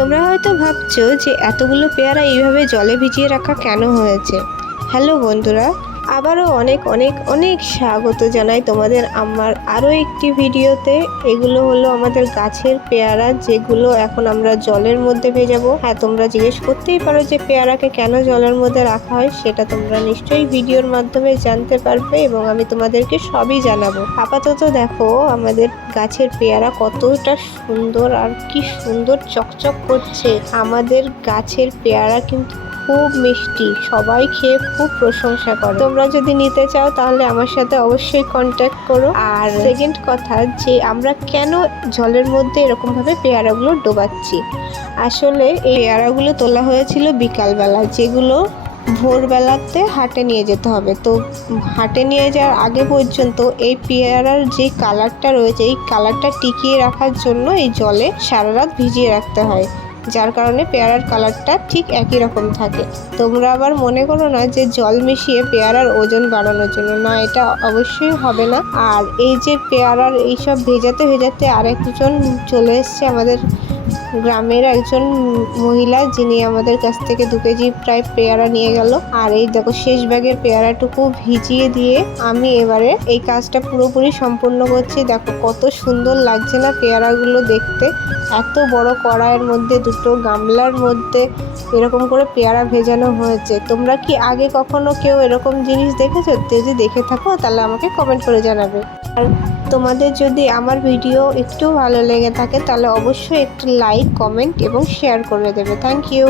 তোমরা হয়তো ভাবছো যে এতগুলো পেয়ারা এইভাবে জলে ভিজিয়ে রাখা কেন হয়েছে। হ্যালো বন্ধুরা, আবারও অনেক অনেক অনেক স্বাগত জানাই তোমাদের আমার আরও একটি ভিডিওতে। এগুলো হলো আমাদের গাছের পেয়ারা, যেগুলো এখন আমরা জলের মধ্যে ভেজাবো। হ্যাঁ, তোমরা জিজ্ঞেস করতেই পারো যে পেয়ারাকে কেন জলের মধ্যে রাখা হয়, সেটা তোমরা নিশ্চয়ই ভিডিওর মাধ্যমে জানতে পারবে এবং আমি তোমাদেরকে সবই জানাবো। আপাতত দেখো আমাদের গাছের পেয়ারা কতটা সুন্দর আর কি সুন্দর চকচক করছে। আমাদের গাছের পেয়ারা কিন্তু খুব মিষ্টি, সবাই খেয়ে খুব প্রশংসা করে। তোমরা যদি নিতে চাও তাহলে আমার সাথে অবশ্যই কন্ট্যাক্ট করো। আর সেকেন্ড কথা, যে আমরা কেন জলের মধ্যে এরকম ভাবে পেয়ারাগুলো ডোবাচ্ছি। আসলে এই পেয়ারাগুলো তোলা হয়েছিল বিকালবেলা, যেগুলো ভোরবেলাতে হাটে নিয়ে যেতে হবে। তো হাটে নিয়ে যাওয়ার আগে পর্যন্ত এই পেয়ারার যে কালারটা রয়েছে, এই কালারটা টিকিয়ে রাখার জন্য এই জলে সারা রাত ভিজিয়ে রাখতে হয়, যার কারণে পেয়ারার কালারটা ঠিক একই রকম থাকে। তোমরা আবার মনে করো না যে জল মিশিয়ে পেয়ারার ওজন বাড়ানোর জন্য, না, এটা অবশ্যই হবে না। আর এই যে পেয়ারার এইসব ভেজাতে ভেজাতে আরেকজন চলে এসছে আমাদের গ্রামের একজন মহিলা, যিনি আমাদের কাছ থেকে 2 কেজি প্রায় পেয়ারা নিয়ে গেল। আর এই দেখো শেষ ব্যাগের পেয়ারাটুকু ভিজিয়ে দিয়ে আমি এবারে এই কাজটা পুরোপুরি সম্পূর্ণ করছি। দেখো কত সুন্দর লাগছে না পেয়ারাগুলো দেখতে। এত বড় কড়াইয়ের মধ্যে, দুটো গামলার মধ্যে এরকম করে পেয়ারা ভেজানো হয়েছে। তোমরা কি আগে কখনো কেউ এরকম জিনিস দেখেছো? যদি দেখে থাকো তাহলে আমাকে কমেন্ট করে জানাবে। আর তোমাদের যদি আমার ভিডিও একটু ভালো লেগে থাকে তাহলে অবশ্যই একটু লাইক, কমেন্ট এবং শেয়ার করে দেবে। Thank you.